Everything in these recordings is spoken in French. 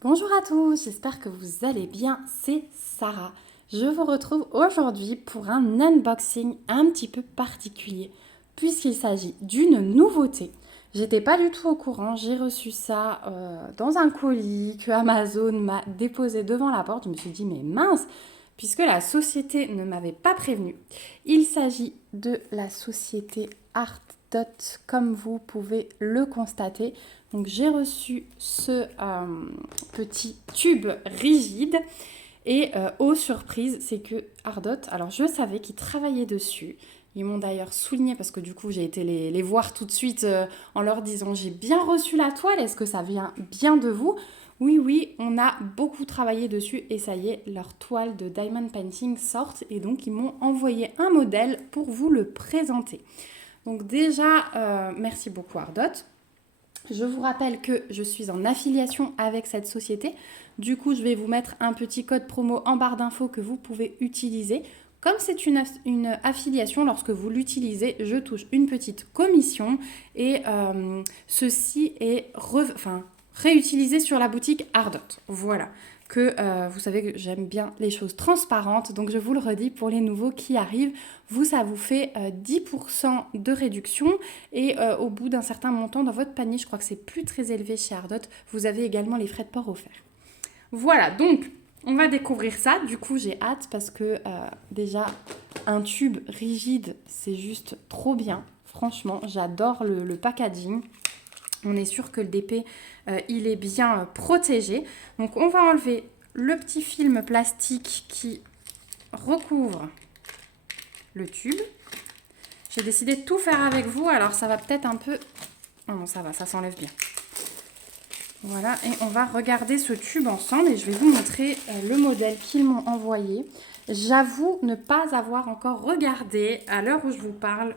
Bonjour à tous, j'espère que vous allez bien, c'est Sarah. Je vous retrouve aujourd'hui pour un unboxing un petit peu particulier puisqu'il s'agit d'une nouveauté. J'étais pas du tout au courant, j'ai reçu ça dans un colis que Amazon m'a déposé devant la porte. Je me suis dit mais mince, puisque la société ne m'avait pas prévenu. Il s'agit de la société Art.dot, comme vous pouvez le constater. Donc j'ai reçu ce petit tube rigide et aux surprises, c'est que Ardot, alors je savais qu'ils travaillaient dessus. Ils m'ont d'ailleurs souligné parce que du coup j'ai été les voir tout de suite en leur disant j'ai bien reçu la toile, est-ce que ça vient bien de vous? Oui, oui, on a beaucoup travaillé dessus et ça y est, leur toile de Diamond Painting sort et donc ils m'ont envoyé un modèle pour vous le présenter. Donc déjà, merci beaucoup Ardot. Je vous rappelle que je suis en affiliation avec cette société. Du coup, je vais vous mettre un petit code promo en barre d'infos que vous pouvez utiliser. Comme c'est une affiliation, lorsque vous l'utilisez, je touche une petite commission et ceci est réutilisé sur la boutique Ardot. Voilà, que vous savez que j'aime bien les choses transparentes, donc je vous le redis pour les nouveaux qui arrivent, ça vous fait 10% de réduction et au bout d'un certain montant dans votre panier, je crois que c'est plus très élevé chez Ardot, vous avez également les frais de port offerts. Voilà, donc on va découvrir ça. Du coup, j'ai hâte parce que déjà, un tube rigide, c'est juste trop bien. Franchement, j'adore le packaging. On est sûr que le DP, il est bien protégé. Donc, on va enlever le petit film plastique qui recouvre le tube. J'ai décidé de tout faire avec vous, alors ça va peut-être un peu... Oh non, ça va, ça s'enlève bien. Voilà, et on va regarder ce tube ensemble et je vais vous montrer le modèle qu'ils m'ont envoyé. J'avoue ne pas avoir encore regardé, à l'heure où je vous parle,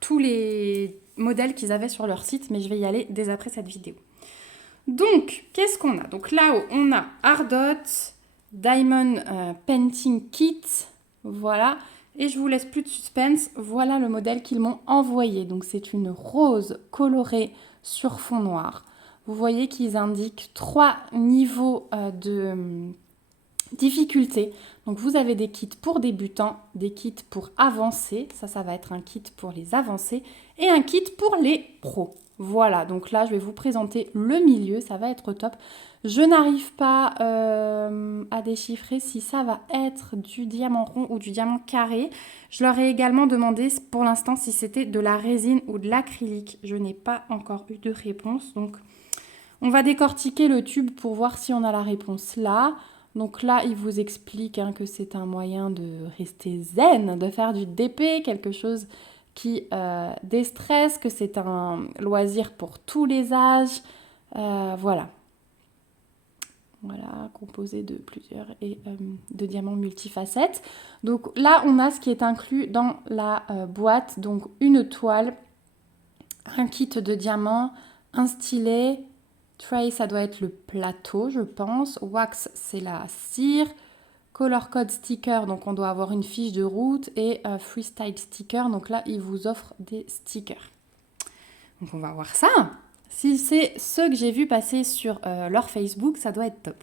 tous les modèles qu'ils avaient sur leur site, mais je vais y aller dès après cette vidéo. Donc, qu'est-ce qu'on a? Donc là-haut, on a Ardot, Diamond Painting Kit, voilà. Et je vous laisse plus de suspense, voilà le modèle qu'ils m'ont envoyé. Donc c'est une rose colorée sur fond noir. Vous voyez qu'ils indiquent 3 niveaux de difficulté. Donc vous avez des kits pour débutants, des kits pour avancés, ça va être un kit pour les avancés, et un kit pour les pros. Voilà, donc là je vais vous présenter le milieu, ça va être top. Je n'arrive pas à déchiffrer si ça va être du diamant rond ou du diamant carré. Je leur ai également demandé pour l'instant si c'était de la résine ou de l'acrylique. Je n'ai pas encore eu de réponse, donc on va décortiquer le tube pour voir si on a la réponse là. Donc là, il vous explique que c'est un moyen de rester zen, de faire du DP, quelque chose qui déstresse, que c'est un loisir pour tous les âges. Voilà. Voilà, composé de plusieurs et de diamants multifacettes. Donc là, on a ce qui est inclus dans la boîte. Donc une toile, un kit de diamants, un stylet. Tray, ça doit être le plateau, je pense. Wax, c'est la cire. Color code sticker, donc on doit avoir une fiche de route. Et freestyle sticker, donc là, ils vous offrent des stickers. Donc on va voir ça. Si c'est ceux que j'ai vu passer sur leur Facebook, ça doit être top.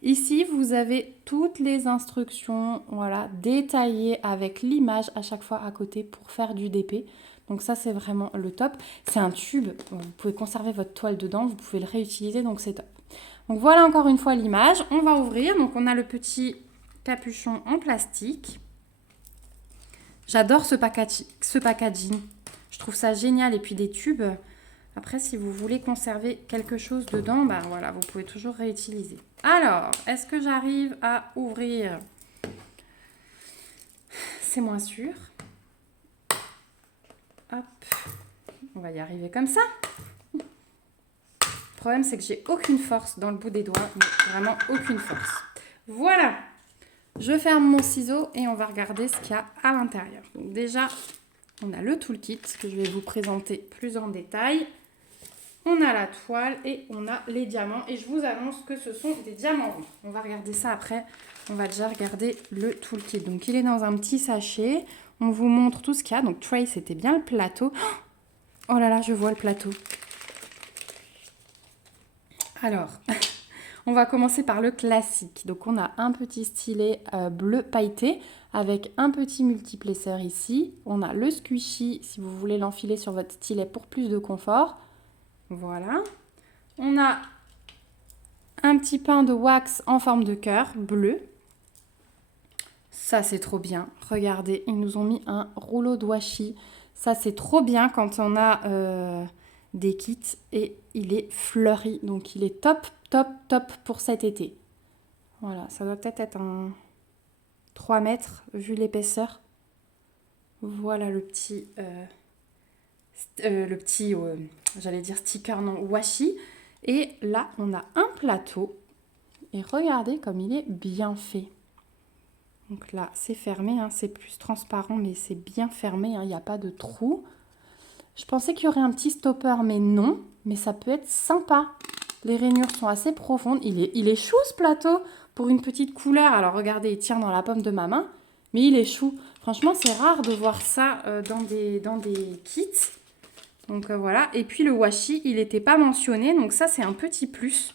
Ici, vous avez toutes les instructions, voilà, détaillées avec l'image à chaque fois à côté pour faire du DP. Donc ça, c'est vraiment le top. C'est un tube, vous pouvez conserver votre toile dedans, vous pouvez le réutiliser, donc c'est top. Donc voilà encore une fois l'image. On va ouvrir. Donc on a le petit capuchon en plastique. J'adore ce packaging. Je trouve ça génial. Et puis des tubes. Après, si vous voulez conserver quelque chose dedans, ben voilà, vous pouvez toujours réutiliser. Alors, est-ce que j'arrive à ouvrir? C'est moins sûr. Hop, on va y arriver comme ça. Le problème, c'est que j'ai aucune force dans le bout des doigts, mais vraiment aucune force. Voilà, je ferme mon ciseau et on va regarder ce qu'il y a à l'intérieur. Donc déjà, on a le toolkit que je vais vous présenter plus en détail. On a la toile et on a les diamants. Et je vous annonce que ce sont des diamants ronds. On va regarder ça après. On va déjà regarder le toolkit. Donc, il est dans un petit sachet. On vous montre tout ce qu'il y a. Donc, tray, c'était bien le plateau. Oh là là, je vois le plateau. Alors, On va commencer par le classique. Donc on a un petit stylet bleu pailleté avec un petit multiplesseur ici. On a le squishy si vous voulez l'enfiler sur votre stylet pour plus de confort. Voilà. On a un petit pain de wax en forme de cœur bleu. Ça, c'est trop bien. Regardez, ils nous ont mis un rouleau de washi. Ça, c'est trop bien quand on a des kits et il est fleuri. Donc, il est top, top, top pour cet été. Voilà, ça doit peut-être être un 3 mètres vu l'épaisseur. Voilà le petit, j'allais dire sticker, non, washi. Et là, on a un plateau. Et regardez comme il est bien fait. Donc là, c'est fermé, hein, c'est plus transparent, mais c'est bien fermé, hein, il n'y a pas de trou. Je pensais qu'il y aurait un petit stopper, mais non. Mais ça peut être sympa. Les rainures sont assez profondes. Il est chou ce plateau pour une petite couleur. Alors regardez, il tient dans la paume de ma main, mais il est chou. Franchement, c'est rare de voir ça dans des kits. Donc voilà. Et puis le washi, il n'était pas mentionné, donc ça c'est un petit plus.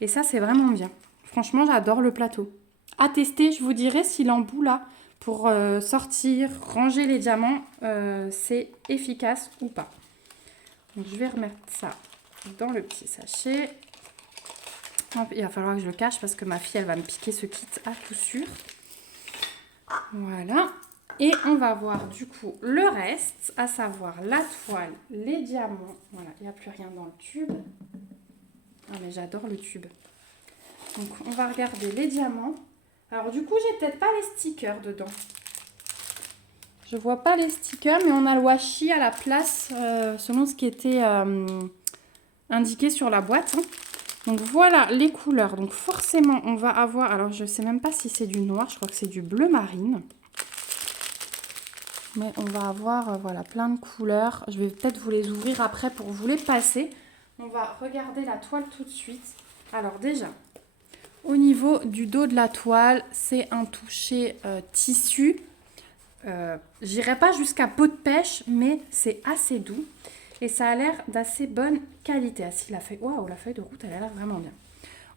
Et ça c'est vraiment bien. Franchement, j'adore le plateau. À tester, je vous dirai si l'embout là, pour sortir, ranger les diamants, c'est efficace ou pas. Donc je vais remettre ça dans le petit sachet. Hop, il va falloir que je le cache parce que ma fille, elle va me piquer ce kit à coup sûr. Voilà. Et on va voir du coup le reste, à savoir la toile, les diamants. Voilà, il n'y a plus rien dans le tube. Ah mais j'adore le tube. Donc on va regarder les diamants. Alors du coup, j'ai peut-être pas les stickers dedans. Je vois pas les stickers, mais on a le washi à la place, selon ce qui était indiqué sur la boîte. Hein. Donc voilà les couleurs. Donc forcément, on va avoir... Alors je sais même pas si c'est du noir, je crois que c'est du bleu marine. Mais on va avoir voilà, plein de couleurs. Je vais peut-être vous les ouvrir après pour vous les passer. On va regarder la toile tout de suite. Alors déjà... Au niveau du dos de la toile, c'est un toucher tissu. J'irai pas jusqu'à peau de pêche, mais c'est assez doux. Et ça a l'air d'assez bonne qualité. Ah, si, la feuille de route, elle a l'air vraiment bien.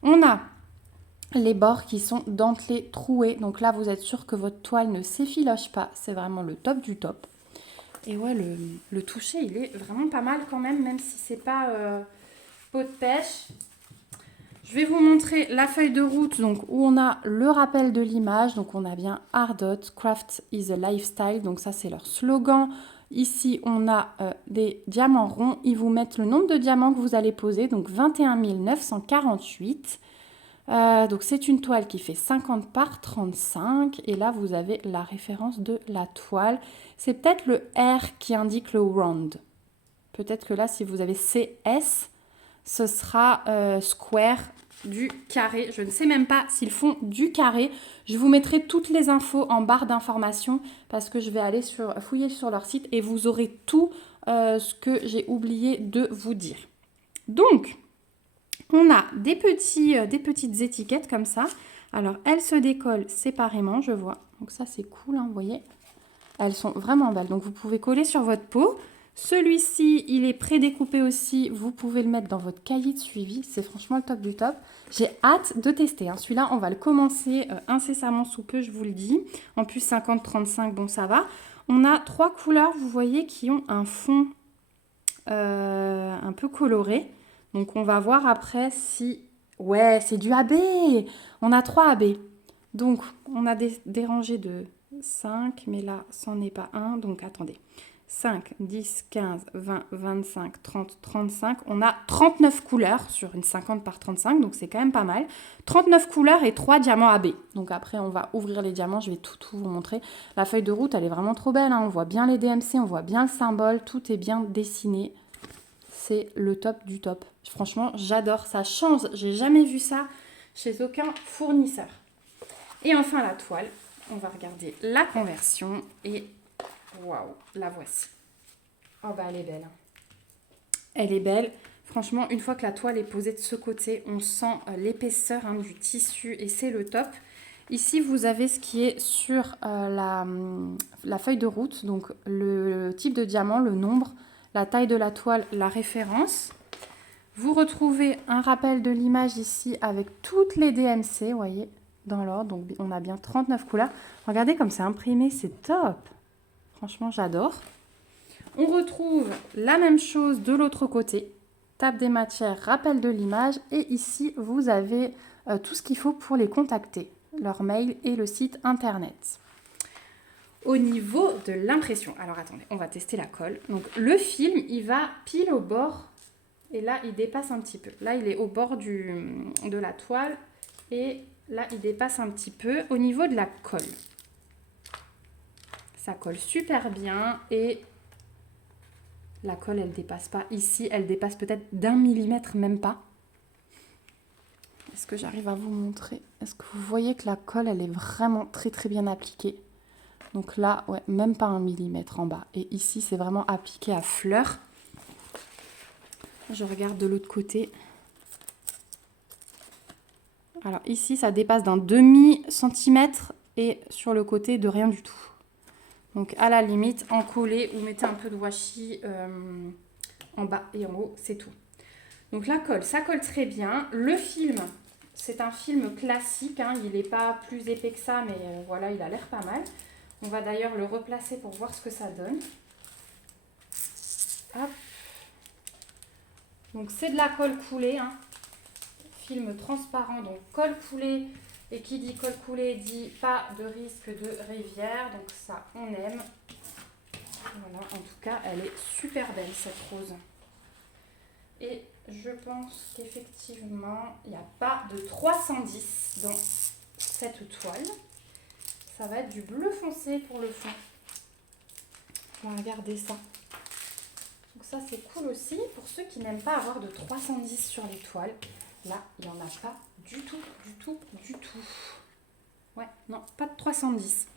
On a les bords qui sont dentelés, troués. Donc là, vous êtes sûr que votre toile ne s'effiloche pas. C'est vraiment le top du top. Et ouais, le toucher, il est vraiment pas mal quand même si c'est pas peau de pêche. Je vais vous montrer la feuille de route donc, où on a le rappel de l'image. Donc on a bien Ardot, Craft is a Lifestyle. Donc ça c'est leur slogan. Ici on a des diamants ronds. Ils vous mettent le nombre de diamants que vous allez poser. Donc 21 948. Donc c'est une toile qui fait 50 par 35. Et là vous avez la référence de la toile. C'est peut-être le R qui indique le round. Peut-être que là si vous avez CS, ce sera square du carré. Je ne sais même pas s'ils font du carré. Je vous mettrai toutes les infos en barre d'informations parce que je vais aller fouiller sur leur site et vous aurez tout ce que j'ai oublié de vous dire. Donc, on a des petites étiquettes comme ça. Alors, elles se décollent séparément, je vois. Donc ça, c'est cool, hein, vous voyez. Elles sont vraiment belles. Donc, vous pouvez coller sur votre peau. Celui-ci, il est prédécoupé aussi. Vous pouvez le mettre dans votre cahier de suivi. C'est franchement le top du top. J'ai hâte de tester. Hein. Celui-là, on va le commencer incessamment sous peu, je vous le dis. En plus, 50-35, bon, ça va. On a 3 couleurs, vous voyez, qui ont un fond un peu coloré. Donc, on va voir après si... Ouais, c'est du AB. On a 3 AB. Donc, on a des rangées de 5, mais là, c'en est pas un. Donc, attendez. 5, 10, 15, 20, 25, 30, 35. On a 39 couleurs sur une 50 par 35, donc c'est quand même pas mal. 39 couleurs et 3 diamants AB. Donc après, on va ouvrir les diamants, je vais tout vous montrer. La feuille de route, elle est vraiment trop belle. Hein. On voit bien les DMC, on voit bien le symbole, tout est bien dessiné. C'est le top du top. Franchement, j'adore, ça change. J'ai jamais vu ça chez aucun fournisseur. Et enfin, la toile. On va regarder la conversion et... Waouh, la voici. Oh bah elle est belle. Elle est belle. Franchement, une fois que la toile est posée de ce côté, on sent l'épaisseur du tissu et c'est le top. Ici, vous avez ce qui est sur la feuille de route. Donc, le type de diamant, le nombre, la taille de la toile, la référence. Vous retrouvez un rappel de l'image ici avec toutes les DMC, vous voyez, dans l'ordre. Donc on a bien 39 couleurs. Regardez comme c'est imprimé, c'est top. Franchement, j'adore. On retrouve la même chose de l'autre côté. Table des matières, rappel de l'image. Et ici, vous avez tout ce qu'il faut pour les contacter. Leur mail et le site internet. Au niveau de l'impression, alors attendez, on va tester la colle. Donc le film, il va pile au bord et là, il dépasse un petit peu. Là, il est au bord de la toile et là, il dépasse un petit peu au niveau de la colle. Ça colle super bien et la colle, elle dépasse pas. Ici, elle dépasse peut-être d'1 millimètre, même pas. Est-ce que j'arrive à vous montrer? Est-ce que vous voyez que la colle, elle est vraiment très très bien appliquée? Donc là, ouais, même pas 1 millimètre en bas. Et ici, c'est vraiment appliqué à fleur. Je regarde de l'autre côté. Alors ici, ça dépasse d'un demi-centimètre et sur le côté, de rien du tout. Donc à la limite, en collé, vous mettez un peu de washi en bas et en haut, c'est tout. Donc la colle, ça colle très bien. Le film, c'est un film classique. Hein, il n'est pas plus épais que ça, mais voilà, il a l'air pas mal. On va d'ailleurs le replacer pour voir ce que ça donne. Hop. Donc c'est de la colle coulée, hein. Film transparent, donc colle coulée. Et qui dit colle coulée dit pas de risque de rivière. Donc ça, on aime. Voilà, en tout cas, elle est super belle cette rose. Et je pense qu'effectivement, il n'y a pas de 310 dans cette toile. Ça va être du bleu foncé pour le fond. On va regarder ça. Donc ça, c'est cool aussi. Pour ceux qui n'aiment pas avoir de 310 sur les toiles, là, il n'y en a pas du tout, du tout, du tout. Ouais, non, pas de 310.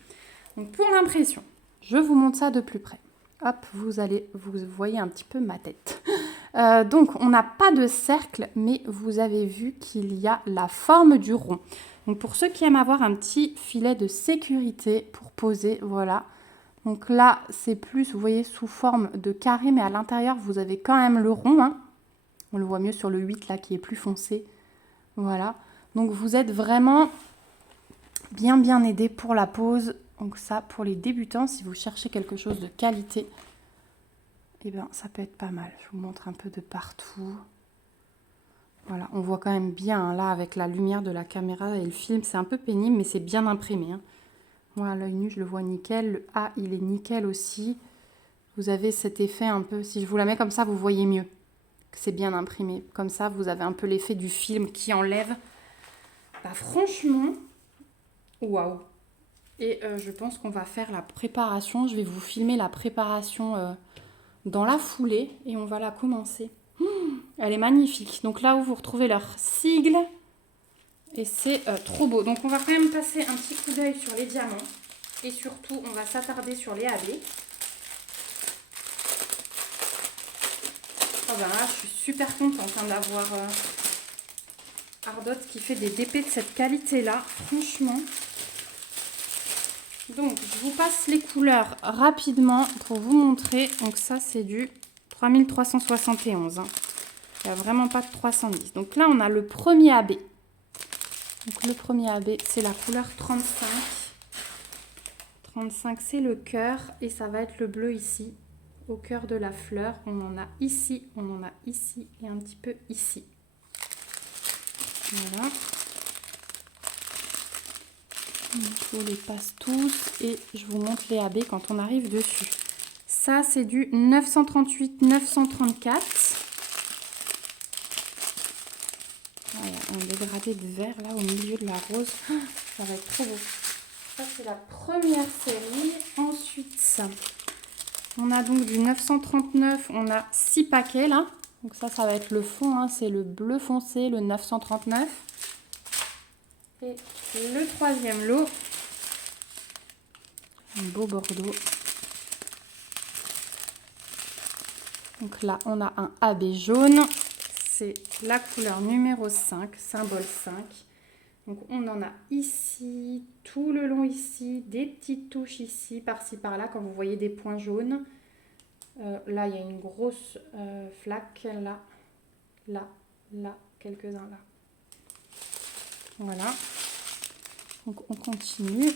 Donc pour l'impression, je vous montre ça de plus près. Hop, vous voyez un petit peu ma tête. Donc, on n'a pas de cercle, mais vous avez vu qu'il y a la forme du rond. Donc, pour ceux qui aiment avoir un petit filet de sécurité pour poser, voilà. Donc là, c'est plus, vous voyez, sous forme de carré, mais à l'intérieur, vous avez quand même le rond. Hein. On le voit mieux sur le 8, là, qui est plus foncé. Voilà. Donc, vous êtes vraiment bien aidé pour la pose. Donc ça, pour les débutants, si vous cherchez quelque chose de qualité, eh bien, ça peut être pas mal. Je vous montre un peu de partout. Voilà, on voit quand même bien, hein, là, avec la lumière de la caméra et le film. C'est un peu pénible, mais c'est bien imprimé. Hein. Moi, à l'œil nu, je le vois nickel. Le A, il est nickel aussi. Vous avez cet effet un peu... Si je vous la mets comme ça, vous voyez mieux que c'est bien imprimé. Comme ça, vous avez un peu l'effet du film qui enlève. Bah, franchement, waouh! Et je pense qu'on va faire la préparation. Je vais vous filmer la préparation dans la foulée et on va la commencer. Elle est magnifique. Donc là où vous retrouvez leur sigle et c'est trop beau. Donc on va quand même passer un petit coup d'œil sur les diamants et surtout on va s'attarder sur les AB. Oh ben là, je suis super contente d'avoir Ardot qui fait des DP de cette qualité-là. Franchement. Donc, je vous passe les couleurs rapidement pour vous montrer. Donc, ça, c'est du 3371. Hein. Il n'y a vraiment pas de 310. Donc là, on a le premier AB. Donc, le premier AB, c'est la couleur 35. 35, c'est le cœur. Et ça va être le bleu ici, au cœur de la fleur. On en a ici, on en a ici et un petit peu ici. Voilà. Je vous les passe tous et je vous montre les AB quand on arrive dessus. Ça, c'est du 938-934. Voilà, un dégradé de vert là au milieu de la rose. Ça va être trop beau. Ça, c'est la première série. Ensuite, on a donc du 939. On a 6 paquets là. Donc ça va être le fond. Hein, c'est le bleu foncé, le 939. Et le troisième lot, un beau bordeaux. Donc là, on a un AB jaune. C'est la couleur numéro 5, symbole 5. Donc on en a ici, tout le long ici, des petites touches ici, par-ci, par-là, quand vous voyez des points jaunes. Là, il y a une grosse flaque, là. là, là, quelques-uns là. Voilà. Donc on continue.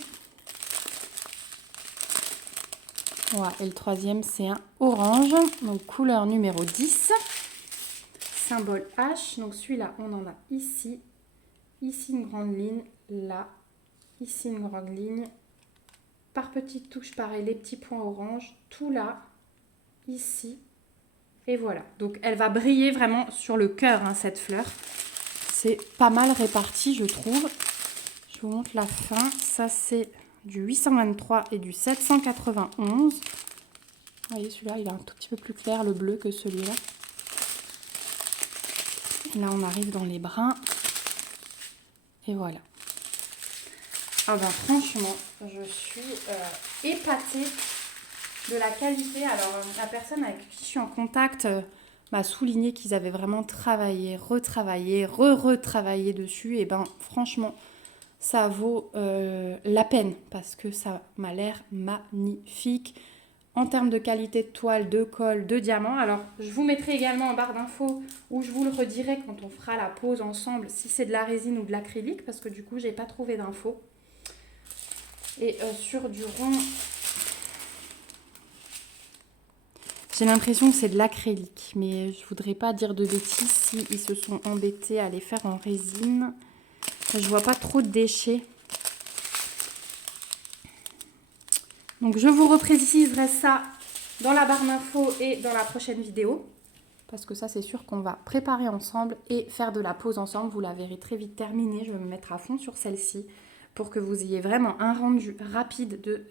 Voilà, et le troisième c'est un orange, donc couleur numéro 10. Symbole H, donc celui-là on en a ici une grande ligne, là, ici une grande ligne. Par petites touches, pareil, les petits points orange, tout là, ici, et voilà. Donc elle va briller vraiment sur le cœur, hein, cette fleur. C'est pas mal réparti, je trouve. Je vous montre la fin. Ça, c'est du 823 et du 791. Vous voyez, celui-là, il est un tout petit peu plus clair, le bleu, que celui-là. Là, on arrive dans les bruns. Et voilà. Ah ben franchement, je suis épatée de la qualité. Alors, la personne avec qui je suis en contact m'a souligné qu'ils avaient vraiment travaillé, retravaillé, retravaillé dessus. Et ben franchement, ça vaut la peine parce que ça m'a l'air magnifique en termes de qualité de toile, de colle, de diamant. Alors, je vous mettrai également en barre d'infos où je vous le redirai quand on fera la pose ensemble si c'est de la résine ou de l'acrylique parce que du coup, j'ai pas trouvé d'infos. Et sur du rond, j'ai l'impression que c'est de l'acrylique, mais je voudrais pas dire de bêtises si ils se sont embêtés à les faire en résine. Je vois pas trop de déchets. Donc je vous repréciserai ça dans la barre d'infos et dans la prochaine vidéo. Parce que ça c'est sûr qu'on va préparer ensemble et faire de la pose ensemble. Vous la verrez très vite terminée. Je vais me mettre à fond sur celle-ci pour que vous ayez vraiment un rendu rapide de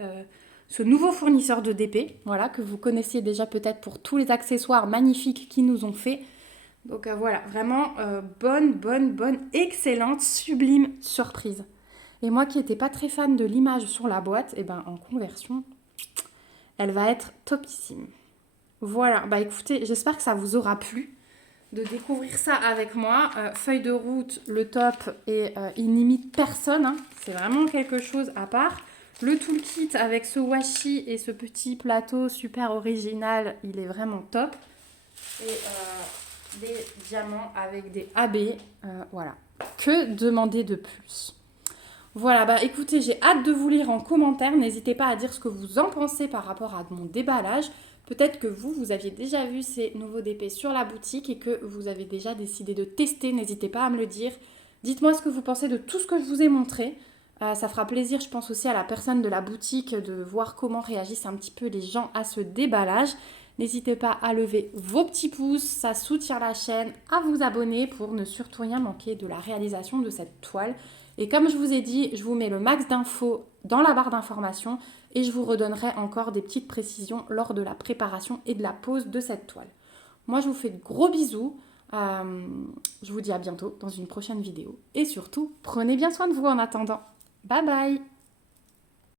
ce nouveau fournisseur de DP. Voilà, que vous connaissiez déjà peut-être pour tous les accessoires magnifiques qu'ils nous ont fait. Donc voilà, vraiment bonne, excellente, sublime surprise. Et moi qui n'étais pas très fan de l'image sur la boîte, et ben en conversion, elle va être topissime. Voilà, bah écoutez, j'espère que ça vous aura plu de découvrir ça avec moi. Feuille de route, le top, et il n'imite personne, hein. C'est vraiment quelque chose à part. Le toolkit avec ce washi et ce petit plateau super original, il est vraiment top. Et des diamants avec des AB, voilà. Que demander de plus? Voilà, bah écoutez, j'ai hâte de vous lire en commentaire. N'hésitez pas à dire ce que vous en pensez par rapport à mon déballage. Peut-être que vous aviez déjà vu ces nouveaux DP sur la boutique et que vous avez déjà décidé de tester. N'hésitez pas à me le dire. Dites-moi ce que vous pensez de tout ce que je vous ai montré. Ça fera plaisir, je pense aussi à la personne de la boutique de voir comment réagissent un petit peu les gens à ce déballage. N'hésitez pas à lever vos petits pouces, ça soutient la chaîne, à vous abonner pour ne surtout rien manquer de la réalisation de cette toile. Et comme je vous ai dit, je vous mets le max d'infos dans la barre d'informations et je vous redonnerai encore des petites précisions lors de la préparation et de la pose de cette toile. Moi, je vous fais de gros bisous. Je vous dis à bientôt dans une prochaine vidéo. Et surtout, prenez bien soin de vous en attendant. Bye bye!